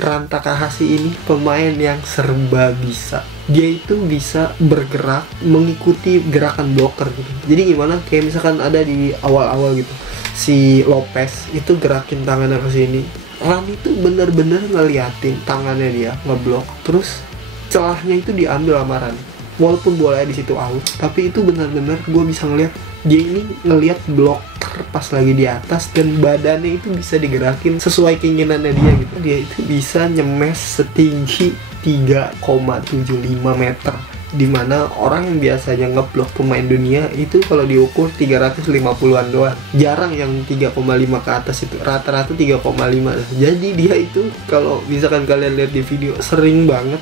Ran Takahashi ini pemain yang serba bisa. Dia itu bisa bergerak mengikuti gerakan blocker gitu. Jadi gimana? Kayak misalkan ada di awal-awal gitu, si Lopez itu gerakin tangannya ke sini. Ran itu bener-bener ngeliatin tangannya dia ngeblok, terus celahnya itu diambil sama Ran. Walaupun bolanya di situ out, tapi itu bener-bener gue bisa ngeliat dia ini ngeliat blocker pas lagi di atas, dan badannya itu bisa digerakin sesuai keinginannya dia gitu. Dia itu bisa nyemes setinggi 3,75 meter, dimana orang yang biasanya ngeblok pemain dunia itu kalau diukur 350-an doang. Jarang yang 3,5 ke atas, itu rata-rata 3,5. Jadi dia itu kalau misalkan kalian lihat di video sering banget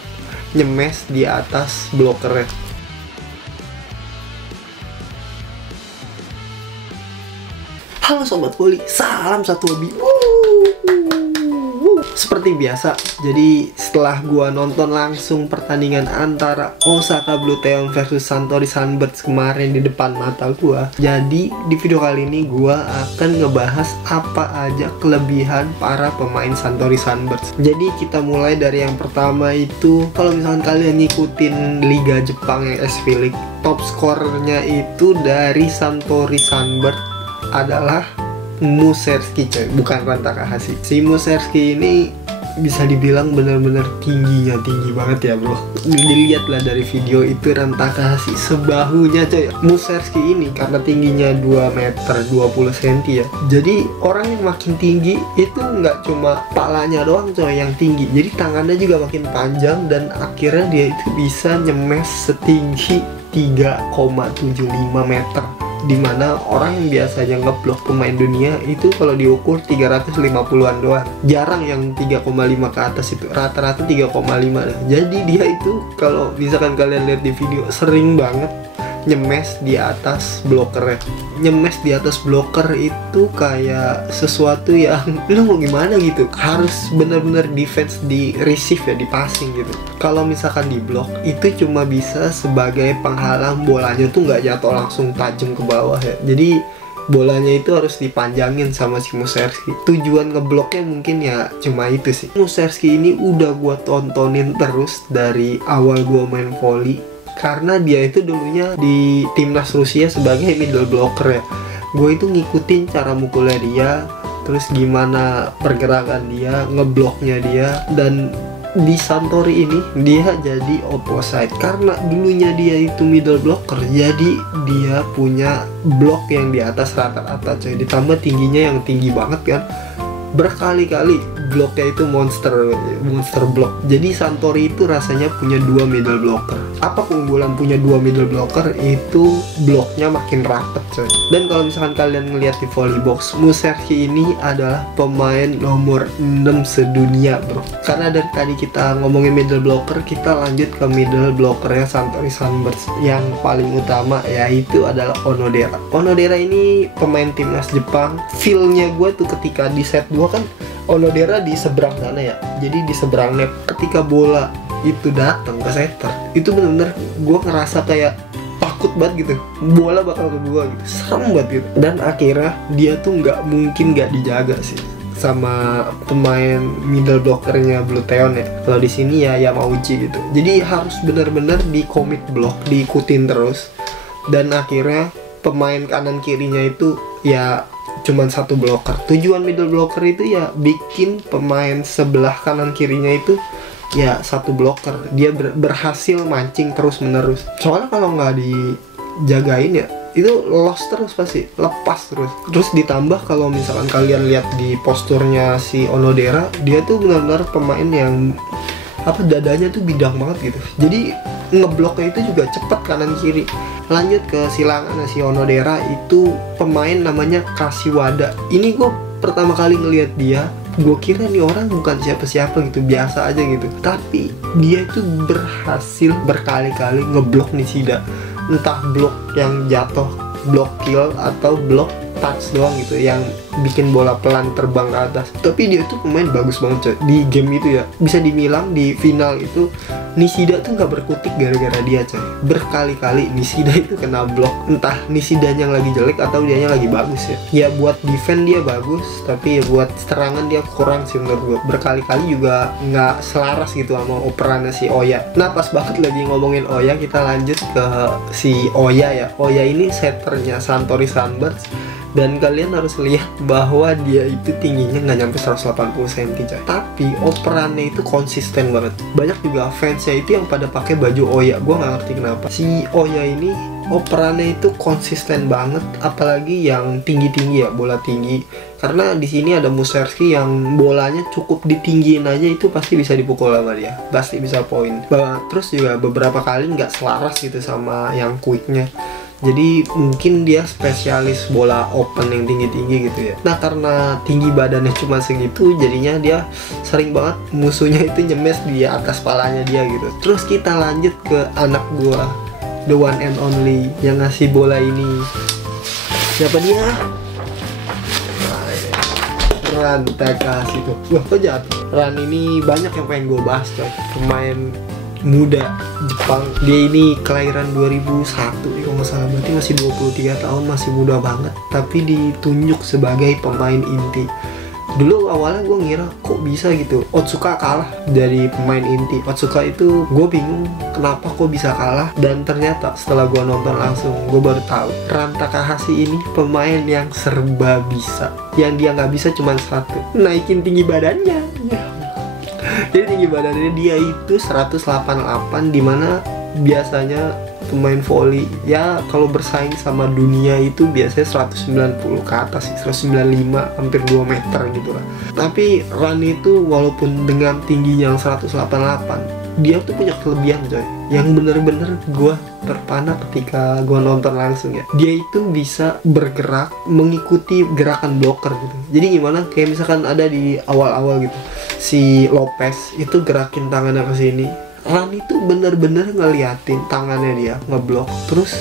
nyemes di atas blokernya. Halo Sobat Voli, salam satu hobi. Seperti biasa, jadi setelah gua nonton langsung pertandingan antara Osaka Blue Tail versus Santori Sunbirds kemarin di depan mata gua, jadi di video kali ini gua akan ngebahas apa aja kelebihan para pemain Santori Sunbirds. Jadi kita mulai dari yang pertama itu, kalau misalkan kalian ngikutin Liga Jepang yang S-V League, top skornya itu dari Santori Sunbirds adalah Muserski coy, bukan Ran Takahashi. Si Muserski ini bisa dibilang benar-benar tinggi banget ya bro. Dilihatlah dari video itu, Ran Takahashi sebahunya coy. Muserski ini karena tingginya 2 meter 20 cm ya, jadi orang yang makin tinggi itu nggak cuma palanya doang coy yang tinggi, jadi tangannya juga makin panjang, dan akhirnya dia itu bisa nyemes setinggi 3,75 meter, dimana orang yang biasanya ngeblok pemain dunia itu kalau diukur 350-an doang. Jarang yang 3,5 ke atas, itu rata-rata 3,5. Jadi dia itu kalau misalkan kalian lihat di video sering banget nyemes di atas blokernya. Nyemes di atas bloker itu kayak sesuatu yang lu mau gimana gitu, harus bener-bener defense di receive ya, di passing gitu. Kalau misalkan di blok itu cuma bisa sebagai penghalang, bolanya tuh nggak jatuh langsung tajam ke bawah ya. Jadi bolanya itu harus dipanjangin sama si Muserski. Tujuan ngebloknya mungkin ya cuma itu sih. Muserski ini udah gua tontonin terus dari awal gua main volley, karena dia itu dulunya di timnas Rusia sebagai middle blocker ya. Gue itu ngikutin cara mukulnya dia, terus gimana pergerakan dia, ngebloknya dia, dan di Santori ini dia jadi opposite. Karena dulunya dia itu middle blocker, jadi dia punya blok yang di atas rata-rata coy, ditambah tingginya yang tinggi banget kan, berkali-kali bloknya itu monster block. Jadi Santori itu rasanya punya 2 middle blocker. Apa keunggulan punya 2 middle blocker? Itu bloknya makin rapet coy. Dan kalau misalkan kalian ngeliat di volley box, Muserski ini adalah pemain nomor 6 sedunia bro. Karena dari tadi kita ngomongin middle blocker, kita lanjut ke middle blockernya Santori Sunbirds. Yang paling utama yaitu adalah Onodera. Onodera ini pemain timnas Jepang. Feel-nya gue tuh ketika di set 2 kan Onodera di seberang sana ya, jadi di seberang net. Ketika bola itu datang ke setter, itu bener-bener gue ngerasa kayak takut banget gitu, bola bakal ke gue gitu, serem banget gitu. Dan akhirnya dia tuh nggak mungkin nggak dijaga sih sama pemain middle blockernya Blue Tail ya. Kalau di sini ya Yamauchi gitu, jadi harus bener-bener di commit block, diikutin terus. Dan akhirnya pemain kanan kirinya itu ya cuman satu blocker. Tujuan middle blocker itu ya bikin pemain sebelah kanan kirinya itu ya satu blocker. Dia berhasil mancing terus menerus. Soalnya kalau nggak dijagain ya itu lost terus, pasti lepas terus. Terus ditambah kalau misalkan kalian lihat di posturnya si Onodera, dia tuh benar-benar pemain yang apa, dadanya tuh bidang banget gitu. Jadi ngebloknya itu juga cepet kanan kiri. Lanjut ke silangan si Onodera, itu pemain namanya Kashiwada. Ini gue pertama kali ngelihat dia, gue kira nih orang bukan siapa-siapa gitu, biasa aja gitu. Tapi dia itu berhasil berkali-kali ngeblok Nishida. Entah blok yang jatuh, blok kill, atau blok touch doang gitu, yang bikin bola pelan terbang ke atas. Tapi dia tuh pemain bagus banget coy di game itu ya. Bisa dibilang di final itu Nishida tuh nggak berkutik gara-gara dia coy. Berkali-kali Nishida itu kena blok. Entah Nishidanya yang lagi jelek atau dianya lagi bagus ya. Ya buat defend dia bagus, tapi ya buat serangan dia kurang sih menurut gue. Berkali-kali juga nggak selaras gitu sama operannya si Oya. Nah pas banget lagi ngomongin Oya, kita lanjut ke si Oya ya. Oya ini setternya Santori Sunbirds. Dan kalian harus lihat bahwa dia itu tingginya nggak nyampe 180 cm coy. Tapi operannya itu konsisten banget. Banyak juga fansnya itu yang pada pakai baju Oya. Gue nggak ngerti kenapa. Si Oya ini operannya itu konsisten banget. Apalagi yang tinggi-tinggi ya, bola tinggi. Karena di sini ada Musherski yang bolanya cukup ditinggiin aja itu pasti bisa dipukul sama dia. Pasti bisa poin. Terus juga beberapa kali nggak selaras gitu sama yang quicknya. Jadi mungkin dia spesialis bola open yang tinggi-tinggi gitu ya. Nah karena tinggi badannya cuma segitu, jadinya dia sering banget musuhnya itu nyemes di atas palanya dia gitu. Terus kita lanjut ke anak gua, the one and only yang ngasih bola ini. Siapa dia? Ran Takahashi tuh. Wah kok jatuh. Ran ini banyak yang pengen gue bahas coy. Pemain muda Jepang. Dia ini kelahiran 2001 ya kalau nggak salah, berarti masih 23 tahun, masih muda banget. Tapi ditunjuk sebagai pemain inti. Dulu awalnya gue ngira kok bisa gitu Otsuka kalah dari pemain inti. Otsuka itu gue bingung kenapa kok bisa kalah. Dan ternyata setelah gue nonton langsung, gue baru tahu Ran Takahashi ini pemain yang serba bisa. Yang dia nggak bisa cuma satu, naikin tinggi badannya. Jadi tinggi badannya dia itu 188, dimana biasanya pemain volley ya kalau bersaing sama dunia itu biasanya 190 ke atas sih, 195 hampir 2 meter gitu lah. Tapi Ran itu walaupun dengan tingginya yang 188, dia tuh punya kelebihan coy yang bener-bener gue terpana ketika gue nonton langsung ya. Dia itu bisa bergerak mengikuti gerakan blocker gitu. Jadi gimana, kayak misalkan ada di awal-awal gitu si Lopez itu gerakin tangannya ke sini, Ran itu bener-bener ngeliatin tangannya dia ngeblok, terus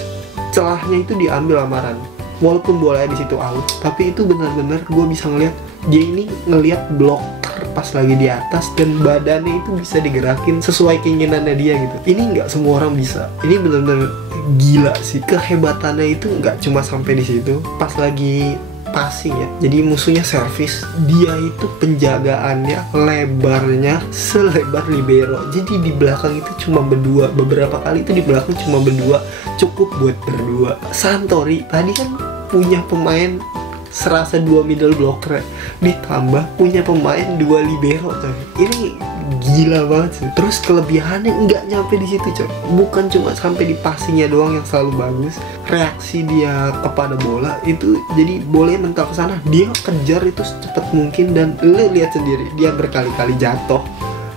celahnya itu diambil sama Ran. Walaupun bolanya di situ out, tapi itu bener-bener gue bisa ngeliat dia ini ngeliat blocker pas lagi di atas dan badannya itu bisa digerakin sesuai keinginannya dia gitu. Ini nggak semua orang bisa. Ini bener-bener gila sih. Kehebatannya itu nggak cuma sampai di situ. Pas lagi passing ya, jadi musuhnya servis, dia itu penjagaannya lebarnya selebar libero. Jadi di belakang itu cuma berdua. Beberapa kali itu di belakang cuma berdua, cukup buat berdua. Santori tadi kan punya pemain serasa 2 middle blocker, ditambah punya pemain 2 libero coy. Ini gila banget sih. Terus kelebihannya nggak nyampe di situ coy. Bukan cuma sampai di passingnya doang yang selalu bagus, reaksi dia kepada bola itu, jadi bolanya mental ke sana, dia kejar itu secepat mungkin. Dan lu lihat sendiri dia berkali-kali jatuh.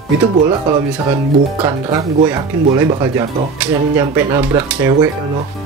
Itu bola kalau misalkan bukan Ran, gue yakin bolanya bakal jatuh. Yang nyampe nabrak cewek,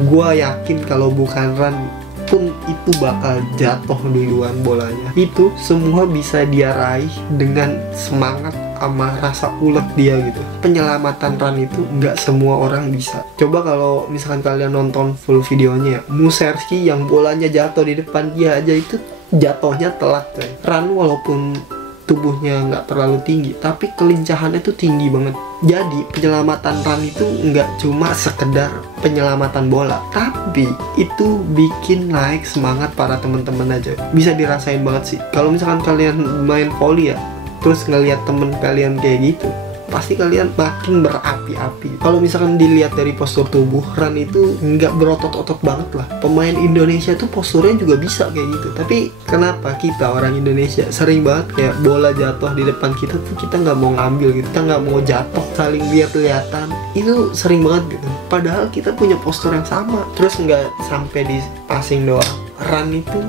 gue yakin kalau bukan Ran pun itu bakal jatuh duluan bolanya. Itu semua bisa dia raih dengan semangat sama rasa ulet dia gitu. Penyelamatan Ran itu nggak semua orang bisa. Coba kalau misalkan kalian nonton full videonya ya, Musherski yang bolanya jatuh di depan dia aja itu jatuhnya telat coy. Ran walaupun tubuhnya nggak terlalu tinggi, tapi kelincahannya tuh tinggi banget. Jadi penyelamatan Ran itu nggak cuma sekedar penyelamatan bola, tapi itu bikin naik semangat para teman-teman aja. Bisa dirasain banget sih. Kalau misalkan kalian main volley ya, terus ngelihat temen kalian kayak gitu, pasti kalian makin berapi-api. Kalau misalkan dilihat dari postur tubuh, Ran itu nggak berotot-otot banget lah. Pemain Indonesia tuh posturnya juga bisa kayak gitu. Tapi kenapa kita orang Indonesia sering banget kayak bola jatuh di depan kita tuh kita nggak mau ngambil gitu, kita nggak mau jatuh, saling lihat-lihatan. Itu sering banget gitu. Padahal kita punya postur yang sama. Terus nggak sampai di passing doang, Ran itu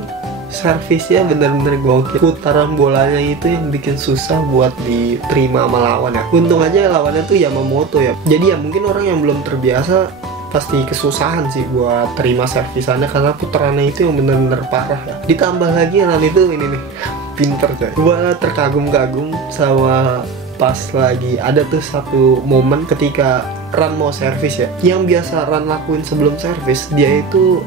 servisnya bener-bener gokil. Putaran bolanya itu yang bikin susah buat diterima sama lawan ya. Untung aja lawannya tuh Yamamoto ya. Jadi ya mungkin orang yang belum terbiasa pasti kesusahan sih buat terima servisannya, karena putarannya itu yang bener-bener parah ya. Ditambah lagi Ran itu ini nih pinter coy. Gua terkagum-kagum sama pas lagi ada tuh satu momen ketika Ran mau servis ya, yang biasa Ran lakuin sebelum servis, dia itu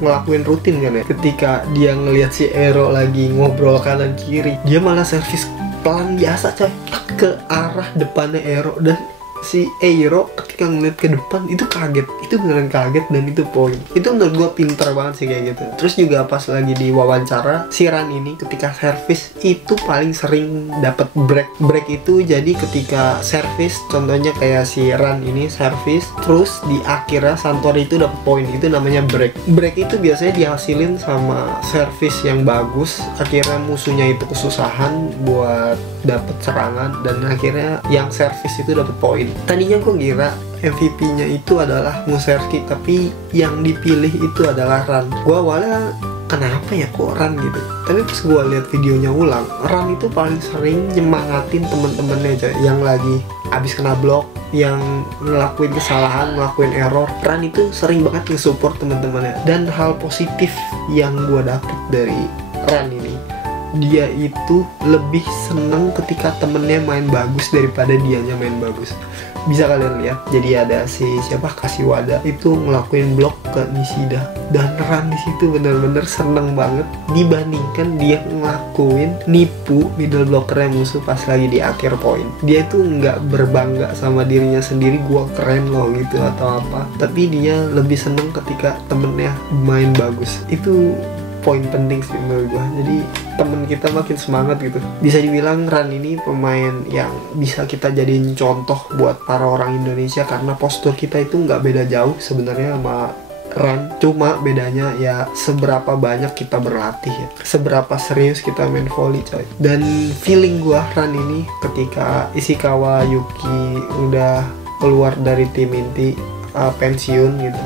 ngelakuin rutin kan ya. Ketika dia ngelihat si Ero lagi ngobrol kanan kiri, dia malah servis pelan biasa coy, ke arah depannya Ero. Dan si Eiro ketika ngeliat ke depan itu kaget, itu beneran kaget, dan itu poin. Itu menurut gue pinter banget sih kayak gitu. Terus juga pas lagi di wawancara, si Ran ini ketika servis itu paling sering dapat break itu. Jadi ketika servis, contohnya kayak si Ran ini servis, terus di akhirnya Santorini itu dapat poin, itu namanya break itu biasanya dihasilin sama servis yang bagus. Akhirnya musuhnya itu kesusahan buat dapat serangan, dan akhirnya yang servis itu dapat poin. Tadinya gue kira MVP-nya itu adalah Muserski, tapi yang dipilih itu adalah Ran. Gue awalnya kenapa ya kok Ran gitu, tapi pas gue lihat videonya ulang, Ran itu paling sering nyemangatin temen-temennya coy, yang lagi abis kena blok, yang ngelakuin kesalahan, ngelakuin error. Ran itu sering banget nge-support temen-temennya. Dan hal positif yang gue dapet dari Ran ini, dia itu lebih seneng ketika temennya main bagus daripada dianya main bagus. Bisa kalian lihat, jadi ada si Kashiwada itu ngelakuin blok ke Nishida, dan Ran di situ bener-bener seneng banget dibandingkan dia ngelakuin nipu middle blockernya musuh pas lagi di akhir poin. Dia itu nggak berbangga sama dirinya sendiri, gua keren loh gitu atau apa, tapi dia lebih seneng ketika temennya main bagus. Itu poin penting sih menurut gua. Jadi temen kita makin semangat gitu. Bisa dibilang Ran ini pemain yang bisa kita jadiin contoh buat para orang Indonesia, karena postur kita itu nggak beda jauh sebenarnya sama Ran. Cuma bedanya ya seberapa banyak kita berlatih ya, seberapa serius kita main volley coy. Dan feeling gua Ran ini ketika Ishikawa Yuki udah keluar dari tim inti, pensiun gitu,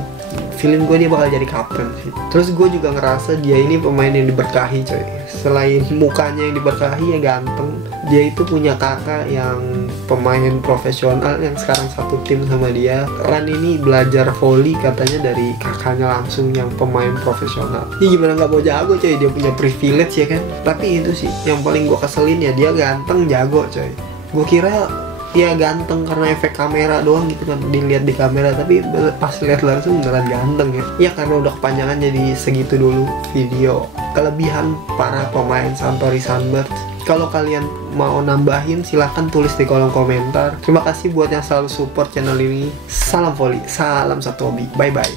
feeling gue dia bakal jadi kapten sih. Terus gue juga ngerasa dia ini pemain yang diberkahi coy. Selain mukanya yang diberkahi ya ganteng, dia itu punya kakak yang pemain profesional yang sekarang satu tim sama dia. Ran ini belajar volley katanya dari kakaknya langsung yang pemain profesional. Ya gimana nggak mau jago coy, dia punya privilege ya kan. Tapi itu sih yang paling gue keselin ya, dia ganteng jago coy. Gue kira ya ganteng karena efek kamera doang gitu kan, dilihat di kamera, tapi pas lihat langsung beneran ganteng ya. Ya karena udah kepanjangan jadi segitu dulu video kelebihan para pemain Santori Sunbirds. Kalau kalian mau nambahin silahkan tulis di kolom komentar. Terima kasih buat yang selalu support channel ini. Salam volley, salam satu hobi, bye bye.